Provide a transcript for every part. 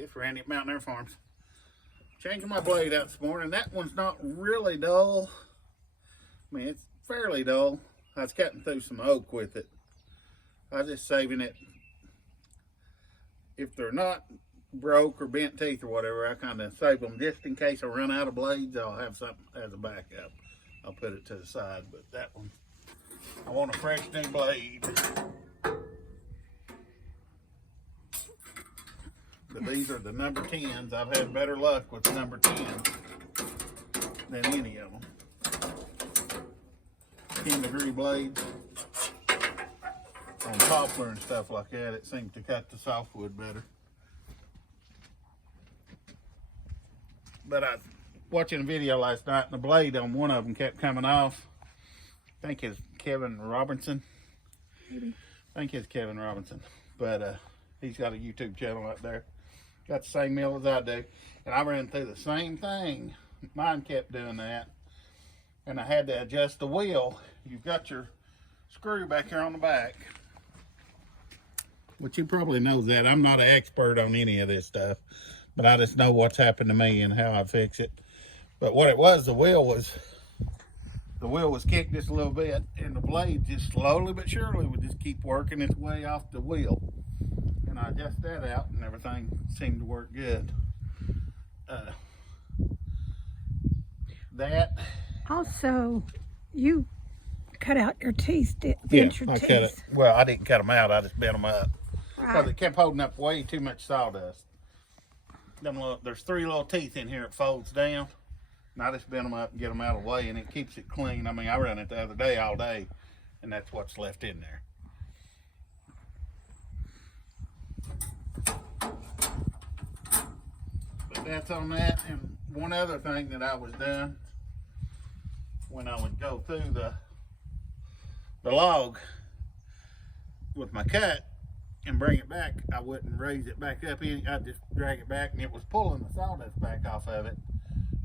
it's Randy at Mountain Air Farms. Changing my blade out this morning. That one's not really dull. I mean, it's fairly dull. I was cutting through some oak with it. I was just saving it. If they're not broke or bent teeth or whatever, I kind of save them just in case I run out of blades. I'll have something as a backup. I'll put it to the side, but that one, I want a fresh new blade. But these are the number 10s. I've had better luck with the number 10s than any of them. 10-degree blades. On poplar and stuff like that, it seems to cut the softwood better. But I was watching a video last night, and the blade on one of them kept coming off. I think it's Kevin Robinson. Maybe. I think it's Kevin Robinson. But he's got a YouTube channel out there. Got the same mill as I do. And I ran through the same thing. Mine kept doing that. And I had to adjust the wheel. You've got your screw back here on the back. Which you probably know that. I'm not an expert on any of this stuff. But I just know what's happened to me and how I fix it. But what it was, the wheel was kicked just a little bit, and the blade just slowly but surely would just keep working its way off the wheel. And I adjust that out, and everything seemed to work good. That. Also, you cut out your teeth, Yeah, bent your I teeth. cut it. Well, I didn't cut them out. I just bent them up. Because Right. it kept holding up way too much sawdust. There's 3 little teeth in here. It folds down. And I just bend them up and get them out of the way, and it keeps it clean. I mean, I ran it the other day all day, and that's what's left in there. But that's on that. And one other thing that I was doing when I would go through the log with my cut and bring it back, I wouldn't raise it back up any. I'd just drag it back, and it was pulling the sawdust back off of it.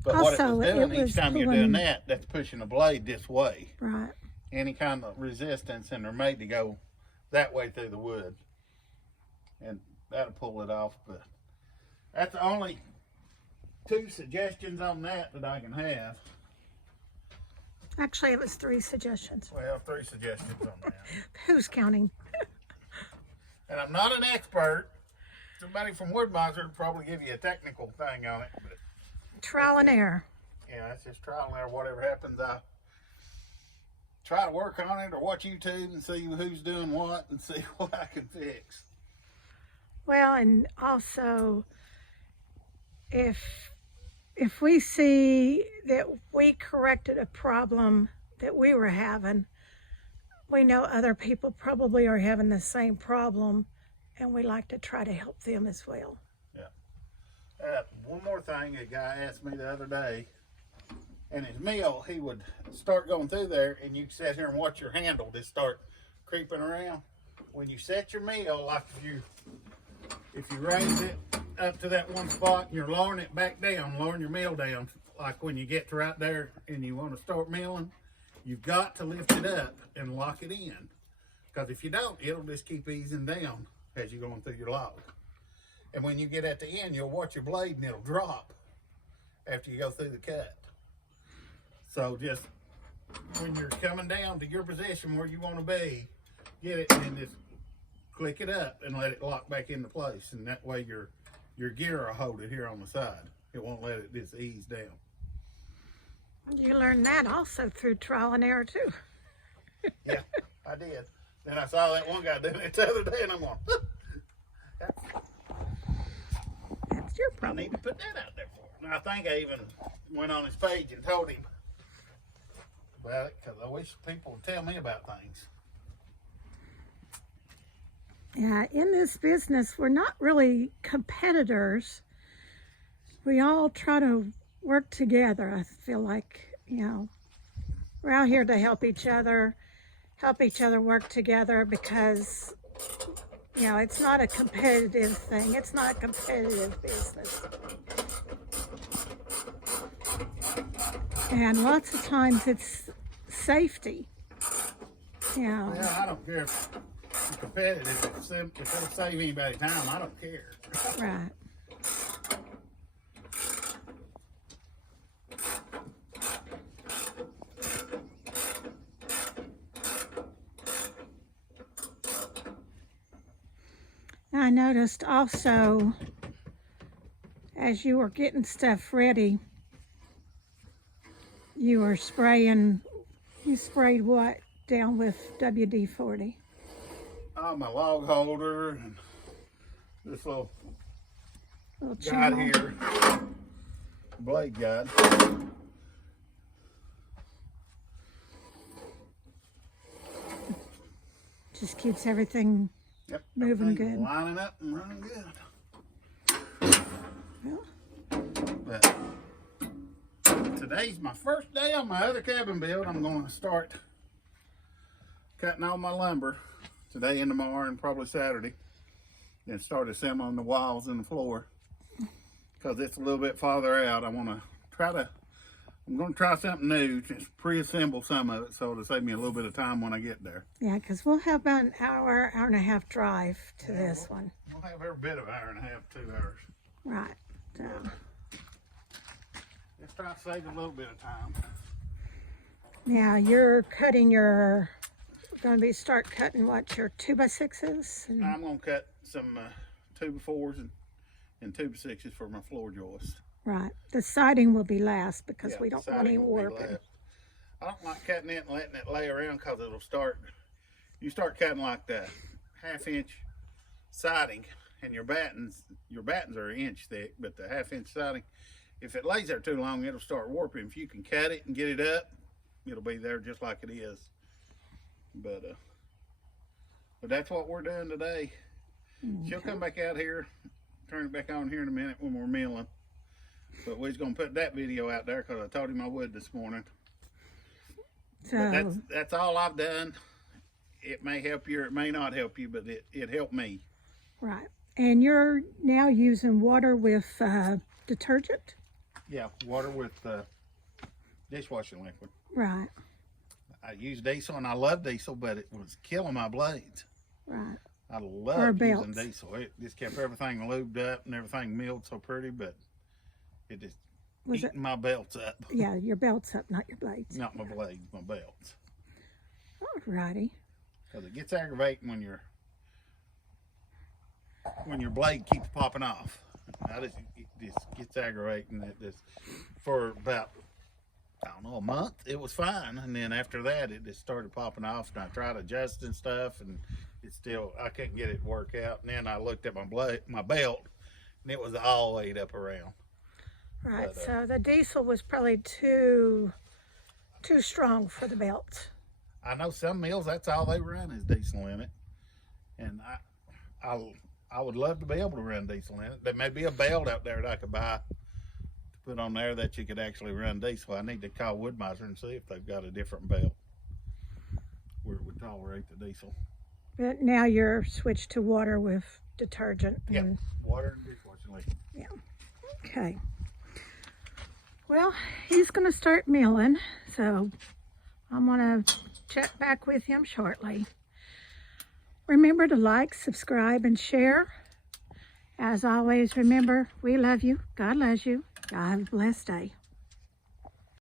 But what it Also, was it doing was each time you're doing that, that's pushing the blade this way. Right. Any kind of resistance, and they're made to go that way through the wood. And that'll pull it off. But that's the only 2 suggestions on that I can have. Actually, it was 3 suggestions. Well, 3 suggestions on that. Who's counting? And I'm not an expert. Somebody from Woodmiser would probably give you a technical thing on it. But Trial and error. yeah, it's just trial and error. Whatever happens, I try to work on it or watch YouTube and see who's doing what and see what I can fix. Well, and also, if we see that we corrected a problem that we were having, we know other people probably are having the same problem, and we like to try to help them as well. Yeah. One more thing, a guy asked me the other day, in his mill, he would start going through there, and you sit here and watch your handle just start creeping around. When you set your mill, like if you raise it up to that one spot and you're lowering it back down, lowering your mill down, like when you get to right there and you want to start milling, you've got to lift it up and lock it in. Because if you don't, it'll just keep easing down as you're going through your log. And when you get at the end, you'll watch your blade and it'll drop after you go through the cut. So just when you're coming down to your position where you want to be, get it and then just click it up and let it lock back into place. And that way your gear will hold it here on the side. It won't let it just ease down. You learned that also through trial and error too. Yeah, I did. Then I saw that one guy doing it the other day, and I'm going, That's your I problem. need to put that out there for him. And I think I even went on his page and told him about it, because I wish people would tell me about things. Yeah, in this business, we're not really competitors. We all try to work together. I feel like, we're out here to help each other work together because, it's not a competitive thing. It's not a competitive business. And lots of times it's safety. Well, I don't care if it's competitive. If it'll save anybody time, I don't care. Right. I noticed also, as you were getting stuff ready, you were spraying, you sprayed what down with WD-40? Oh, my log holder and this little Little guide channel. here, blade guide. Just keeps everything Yep, moving everything's good. lining up and running good. Well, But today's my first day on my other cabin build. I'm going to start cutting all my lumber today and tomorrow and probably Saturday. Then start assembling the walls and the floor. Because it's a little bit farther out. I'm going to try something new. Just pre-assemble some of it so it'll save me a little bit of time when I get there. yeah, because we'll have about an hour, hour and a half drive to this one. We'll have every bit of an hour and a half, 2 hours. Right. So, Let's try to save a little bit of time. now you're cutting your, going to be start cutting what, your 2x6s? And, I'm going to cut some 2x4s and 2x6s for my floor joists. right. The siding will be last because Yeah, we don't want siding any will be warping. last. I don't like cutting it and letting it lay around because it'll start, you start cutting like the 1/2 inch siding and your battens are 1 inch thick, but the 1/2 inch siding, if it lays there too long, it'll start warping. If you can cut it and get it up, it'll be there just like it is. But that's what we're doing today. She'll come back out here, turn it back on here in a minute when we're milling. But we're going to put that video out there because I told him I would this morning. So, But that's all I've done. It may help you or it may not help you, but it helped me. right. And you're now using water with detergent? Yeah, water with dishwashing liquid. Right. I use diesel and I love diesel, but it was killing my blades. Right. I Or love using belts. diesel. It just kept everything lubed up and everything milled so pretty, but it just Was it? eating my belts up. Yeah, your belt's up, not your blades. Not my blades, my belts. Alrighty. Because it gets aggravating when your blade keeps popping off. It just gets aggravating. It just, for about, I don't know, a month, it was fine. And then after that, it just started popping off. And I tried adjusting stuff, and I couldn't get it to work out. And then I looked at my belt, and it was all weighed up around. Right. But, So the diesel was probably too strong for the belt. I know some mills, that's all they run is diesel in it. And I would love to be able to run diesel in it. There may be a belt out there that I could buy to put on there that you could actually run diesel. I need to call Woodmiser and see if they've got a different belt where it would tolerate the diesel. But now you're switched to water with detergent. Yeah, And, water and dishwashing liquid. yeah. Okay. Well, he's going to start milling, so I'm going to check back with him shortly. Remember to like, subscribe, and share. As always, remember, we love you. God loves you. God have a blessed day.